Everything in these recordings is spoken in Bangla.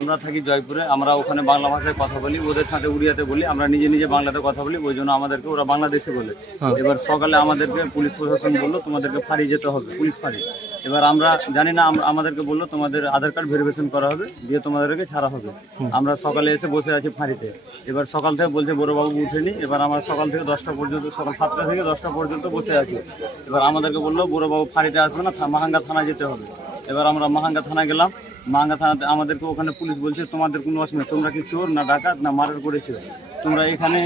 আমরা থাকি জয়পুরে আমরা ওখানে বাংলা ভাষায় কথা বলি ওদের সাথে উড়িয়াতে বলি আমরা নিজে নিজে বাংলাতে কথা বলি ওই জন্য আমাদেরকে ওরা বাংলাদেশে বলে। হ্যাঁ। এবার সকালে আমাদেরকে পুলিশ প্রশাসন বলল তোমাদেরকে ফাঁড়ি যেতে হবে পুলিশ ফাঁড়ি। এবার আমরা জানি না আমাদেরকে বলল তোমাদের আধার কার্ড ভেরিফিকেশন করা হবে দিয়ে তোমাদেরকে ছাড়া হবে। আমরা সকালে এসে বসে আছি ফাঁড়িতে। এবার সকাল থেকে বলছে বড়োবাবু উঠেনি। এবার আমরা সকাল থেকে দশটা পর্যন্ত সকাল সাতটা থেকে দশটা পর্যন্ত বসে আছি। এবার আমাদেরকে বলল বড়োবাবু ফাঁড়িতে আসবে না মাহাঙ্গা থানা যেতে হবে। এবার আমরা মাহাঙ্গা থানা গেলাম। মাহাঙ্গা থানাতে আমাদেরকে ওখানে পুলিশ বলছে, তোমাদের কোনো অসুবিধা তোমরা কি চোর না ডাকাত না মার্ডার করেছ? তোমরা এখানে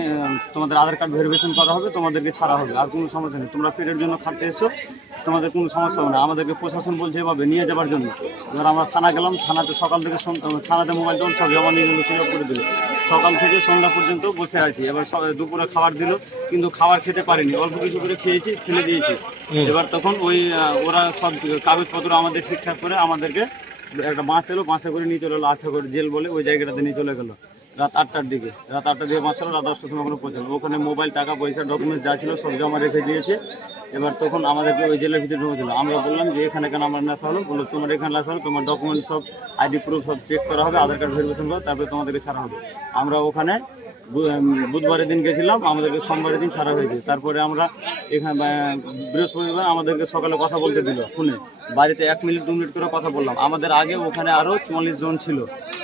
তোমাদের আধার কার্ড ভেরিফিকেশন করা হবে তোমাদেরকে ছাড়া হবে। আর কোনো সমস্যা নেই। তোমরা পেটের জন্য খাটতে এসো তোমাদের কোনো সমস্যা হবে না। আমাদেরকে প্রশাসন বলছে এভাবে নিয়ে যাবার জন্য। এবার আমরা থানা গেলাম থানাতে সকাল থেকে থানাতে মোবাইল টোবাইল সব জমা নিয়ে গেলো সুযোগ করে দিল। সকাল থেকে সন্ধ্যা পর্যন্ত বসে আছি। এবার দুপুরে খাবার দিল কিন্তু খাবার খেতে পারিনি। অল্প কিছু করে খেয়েছি ফেলে দিয়েছি। এবার তখন ওই ওরা সব কাগজপত্র আমাদের ঠিকঠাক করে আমাদেরকে একটা বাঁশ এলো বাঁশে করে নিয়ে চলে এলো করে জেল বলে ওই জায়গাটাতে নিয়ে চলে গেলো। রাত আটটার দিকে। রাত আটটার দিকে এলো রাত দশটার সময় ওখানে পৌঁছালো ওখানে মোবাইল টাকা, পয়সা ডকুমেন্টস যা ছিল সব জমা রেখে দিয়েছে। এবার তখন আমাদেরকে ওই জেলের ভিতরে ঢুকেছিল আমরা বললাম যে, এখানে কেন আমার নেশা হলো? বলল, তোমার এখানে নেশা হলো, তোমার ডকুমেন্টস সব আইডি প্রুফ সব চেক করা হবে, আধার কার্ড ভেরিফিকেশন করে তারপরে তোমাদেরকে ছাড়া হবে। আমরা ওখানে বুধবারের দিন গেছিলাম, আমাদেরকে সোমবারের দিন ছাড়া হয়েছে। তারপরে আমরা এখানে বৃহস্পতিবার আমাদেরকে সকালে কথা বলতে দিল, ফোনে। বাড়িতে এক মিনিট, দু মিনিট করে কথা বললাম। আমাদের আগে ওখানে আরও চুয়াল্লিশ জন ছিল।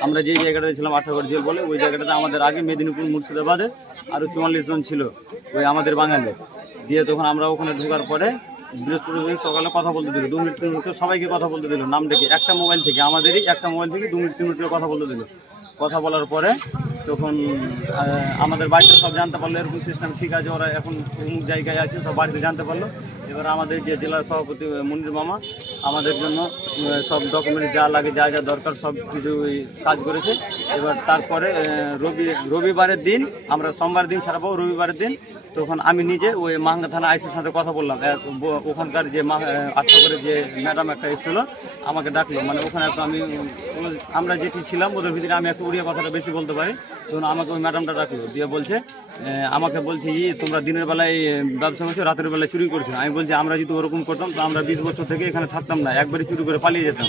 আমরা যেই জায়গাটাতে ছিলাম, আঠাগড় জেল বলে, ওই জায়গাটাতে আমাদের আগে মেদিনীপুর, মুর্শিদাবাদে আরও চুয়াল্লিশ জন ছিল, ওই আমাদের বাঙালি। দিয়ে তখন আমরা ওখানে ঢোকার পরে বৃহস্পতিবার সকালে কথা বলতে দিল, দু মিনিট, তিন মিনিট সবাইকে কথা বলতে দিল। নাম ডেকে একটা মোবাইল থেকে, আমাদেরই একটা মোবাইল থেকে দু মিনিট, তিন মিনিট করে কথা বলতে দিল। কথা বলার পরে তখন আমাদের বাড়িতে সব জানতে পারল, এরকম সিস্টেম ঠিক আছে, ওরা এখন অমুক জায়গায় আছে, সব বাড়িতে জানতে পারল। এবার আমাদের যে জেলা সভাপতি মুনির মামা, আমাদের জন্য সব ডকুমেন্ট যা লাগে, যা যা দরকার, সব কিছু কাজ করেছে। এবার তারপরে রবি, রবিবারের দিন, আমরা সোমবার দিন ছাড়া পাবো রবিবারের দিন। তখন আমি নিজে ওই মাঙ্গা থানা আইসির সাথে কথা বললাম। ওখানকার যে আটটা করে যে ম্যাডাম একটা এসেছিল, আমাকে ডাকলো। মানে ওখানে একটু আমি আমরা যেটি ছিলাম, ওদের ভিতরে আমি একটু উড়িয়া কথাটা বেশি বলতে পারি। তখন আমাকে ওই ম্যাডামটা ডাকলো, দিয়ে বলছে আমাকে বলছে, ই, তোমরা দিনের বেলায় ব্যবসা করছ, রাতের বেলায় চুরি করছ। আমি বলছি, আমরা যদি ওরকম করতাম, তো আমরা বিশ বছর থেকে এখানে থাকতাম না, একবারই চুরি করে পালিয়ে যেতাম।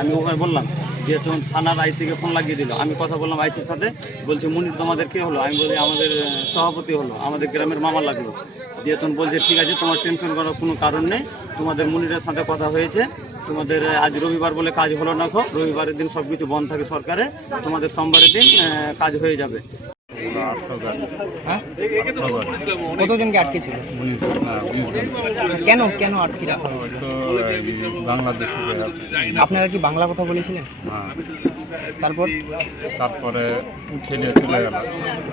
আমি ওখানে বললাম যে তখন থানার আইসিকে ফোন লাগিয়ে দিল, আমি কথা বললাম আইসির সাথে, বলছে মুনির তোমাদের কে হলো? আমি বলি, আমাদের সভাপতি হলো, আমাদের গ্রামের মামা লাগল। দিয়ে তখন বলছে, ঠিক আছে, তোমার টেনশন করার কোনো কারণ নেই, তোমাদের মুনিরের সাথে কথা হয়েছে, তোমাদের আজ রবিবার বলে কাজ হলো না খো রবিবারের দিন সব কিছু বন্ধ থাকে সরকারে, তোমাদের সোমবারের দিন কাজ হয়ে যাবে। কতজনকে আটকে ছিল? কেন কেন আটকে রাখা বাংলাদেশি আপনারা কি বাংলা কথা বলেছিলেন? তারপর? তারপরে উঠে নিয়ে চলে গেল।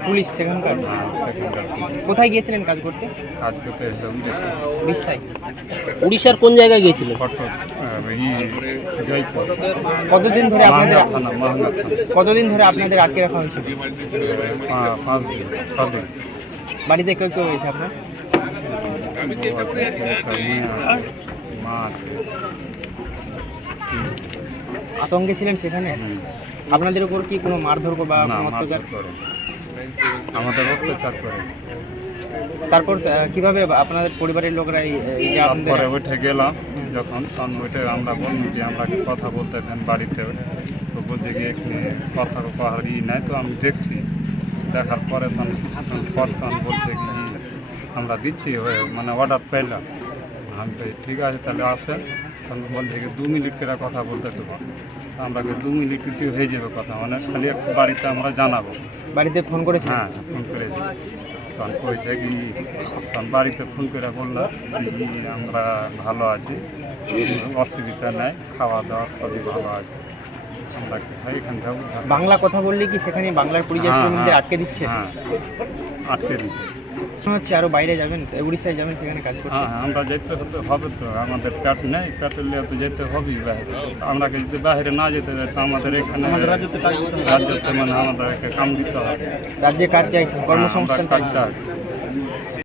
পুলিশ সেখানকার? সেখানকার কোথায় গিয়েছিলেন কাজ করতে? কাজ করতে উড়িষ্যায়। উড়িষ্যার কোন জায়গায় গিয়েছিলেন? কতদিন ধরে আপনাদের কতদিন ধরে আপনাদের আটকে রাখা হয়েছিল? পাঁচ দিন ছ দিন বাড়িতে কেউ কেউ হয়েছে আপনার? মা আছে আতঙ্কে ছিলেন সেখানে? আপনাদের উপর কি কোনো মারধর বা কোনো অত্যাচার? আমাদের অত্যাচার করে তারপর কীভাবে আপনাদের পরিবারের লোকরা এই যে আপনাদের ওইটা গেলাম যখন তখন ওইটা আমরা বললাম যে আমরা কথা বলতে দেন বাড়িতে তো বলছে কি এখানে কথা পাহাড় নাই তো আমি দেখছি। দেখার পরে তখন কিছুক্ষণ পর তখন বলছে কি আমরা দিচ্ছি ওই মানে অর্ডার পেলাম আমি তো ঠিক আছে তাহলে আসেন। তখন বলছে কি দু মিনিট করে কথা বলতে দেবো। আমরা কি দু মিনিট হয়ে যাবে কথা। মানে খালি বাড়িতে আমরা জানাব। বাড়িতে ফোন করেছি? হ্যাঁ ফোন করেছি। তখন কয়েছে কি তখন বাড়িতে ফোন করে বললাম কি আমরা ভালো আছি অসুবিধা নাই খাওয়া দাওয়া সবই ভালো আছে। আমরা বাংলা কথা বললে কি সেখানে বাংলার পরিযায়ী হ্যাঁ, শ্রমিকদের হ্যাঁ। আটকে দিচ্ছে? হ্যাঁ আটকে মনে হচ্ছে আরও বাইরে যাবেন উড়িষ্যায় যাবেন সেখানে কাজ করতে। হ্যাঁ আমরা যেতে হতে হবে তো আমাদের পেট নেই পেটের লিয়ে তো যেতে হবেই বাইরে। আমরাকে যদি বাইরে না যেতে যাই তো আমাদের এখানে রাজ্যতে মানে আমাদেরকে কাম দিতে হবে। রাজ্যে কাজ চাইছেন হ্যাঁ, কর্মসংস্থান কাজটা আছে।